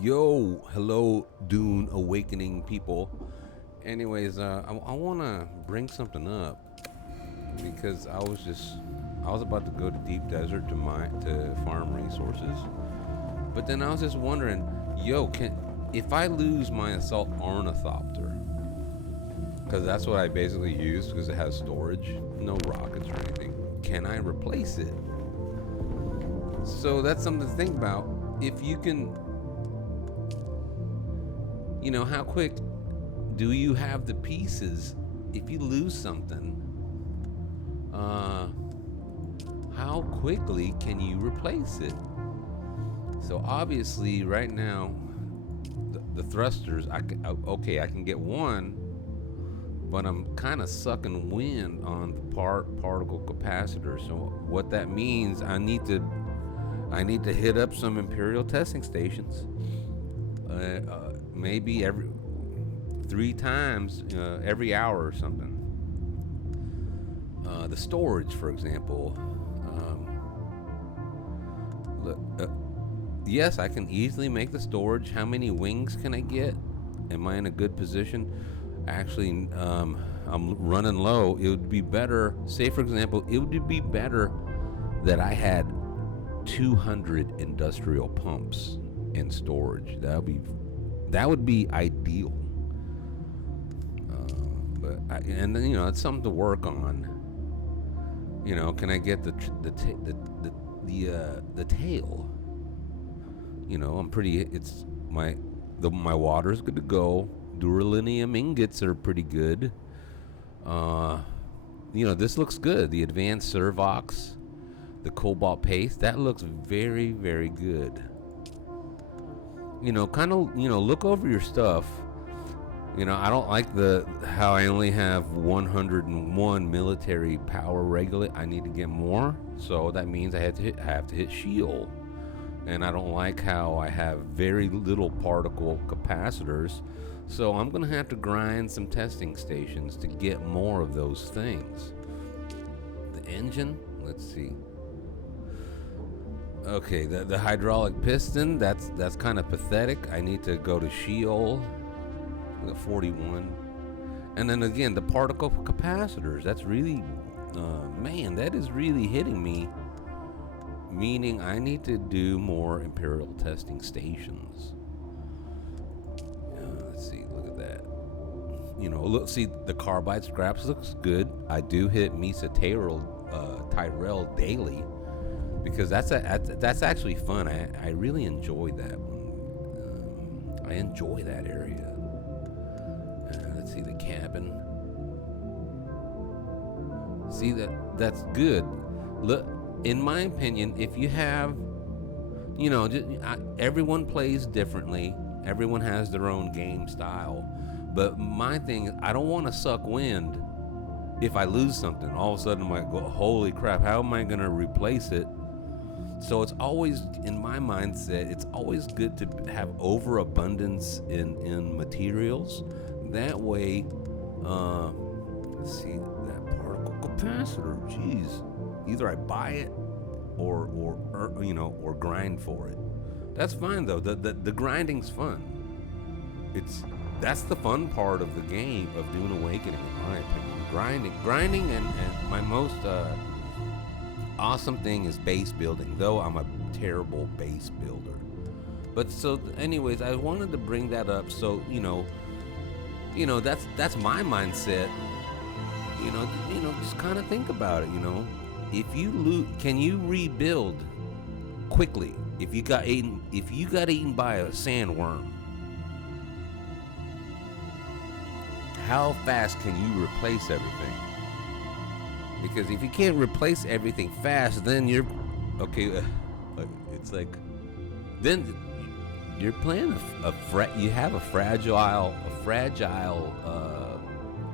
Yo, hello, Dune Awakening people. Anyways, I want to bring something up because I was about to go to deep desert to farm resources, but then I was just wondering, yo, can if I lose my assault ornithopter, because that's what I basically use because it has storage, no rockets or anything, can I replace it? So that's something to think about. If you can, how quick do you have the pieces if you lose something? uh how quickly can you replace it? So obviously right now the thrusters, okay, I can get one, but I'm kind of sucking wind on the particle capacitor. So what that means, I need to hit up some imperial testing stations, maybe every 3 times every hour or something. The storage, for example. Look, yes, I can easily make the storage. How many wings can I get? Am I in a good position? Actually, I'm running low. It would be better, say for example, it would be better that I had 200 industrial pumps in storage. That would be ideal. And then it's something to work on. Can I get the tail? I'm pretty. It's my water's good to go. Duralinium ingots are pretty good. Uh, this looks good. The advanced servox, the cobalt paste, that looks very, very good. Kind of, look over your stuff. I don't like the how I only have 101 military power regulate. I need to get more, so that means I have to hit Sheol, and I don't like how I have very little particle capacitors. So I'm gonna have to grind some testing stations to get more of those things. The engine, let's see. Okay, the hydraulic piston, that's kind of pathetic. I need to go to Sheol. We got 41. And then again, the particle capacitors. That's really, man, that is really hitting me. Meaning I need to do more imperial testing stations. Let's see, look at that. Look, see, the carbide scraps looks good. I do hit Misa Tyrell daily because that's actually fun. I really enjoy that one. I enjoy that area. Let's see the cabin. See that's good. Look, in my opinion, if you have, everyone plays differently. Everyone has their own game style. But my thing is, I don't want to suck wind. If I lose something, all of a sudden I'm like, well, holy crap, how am I going to replace it? So it's always, in my mindset, it's always good to have overabundance in materials. That way, let's see, that particle capacitor, jeez. Either I buy it or grind for it. That's fine though. The grinding's fun. That's the fun part of the game of Dune Awakening, in my opinion. Grinding, and my most awesome thing is base building. Though I'm a terrible base builder. But so, anyways, I wanted to bring that up. So that's my mindset. Just kind of think about it. If you can you rebuild quickly? If you got eaten by a sandworm, how fast can you replace everything? Because if you can't replace everything fast, then you're okay. It's like then you're playing you have a fragile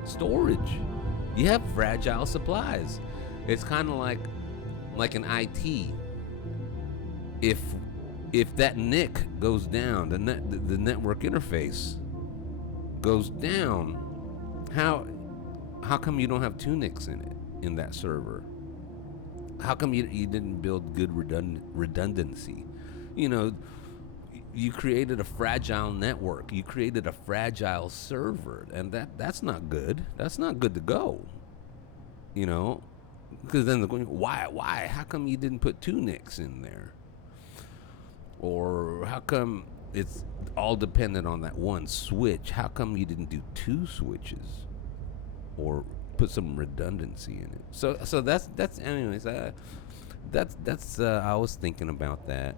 storage. You have fragile supplies. It's kind of like an IT. If that NIC goes down, the network interface goes down, how come you don't have two NICs in that server? How come you didn't build good redundancy? You created a fragile network. You created a fragile server, and that's not good. That's not good to go. You know, because then why? How come you didn't put two nicks in there? Or how come it's all dependent on that one switch? How come you didn't do two switches or put some redundancy in it? So that's anyways. I was thinking about that,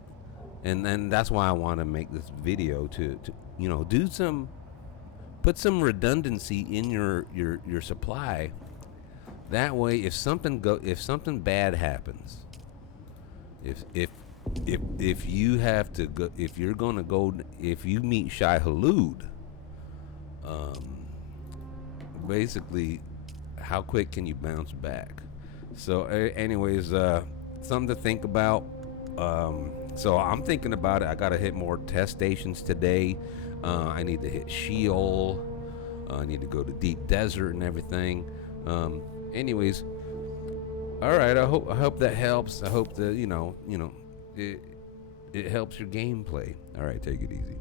and that's why I want to make this video to do some put some redundancy in your supply. That way, if something bad happens, if if if you have to go, if you're gonna go, if you meet Shai Hulud, um, basically, how quick can you bounce back? So, anyways, something to think about. So I'm thinking about it. I gotta hit more test stations today. I need to hit Sheol. I need to go to deep desert and everything. Anyways, all right. I hope that helps. I hope that it it helps your gameplay. All right, take it easy.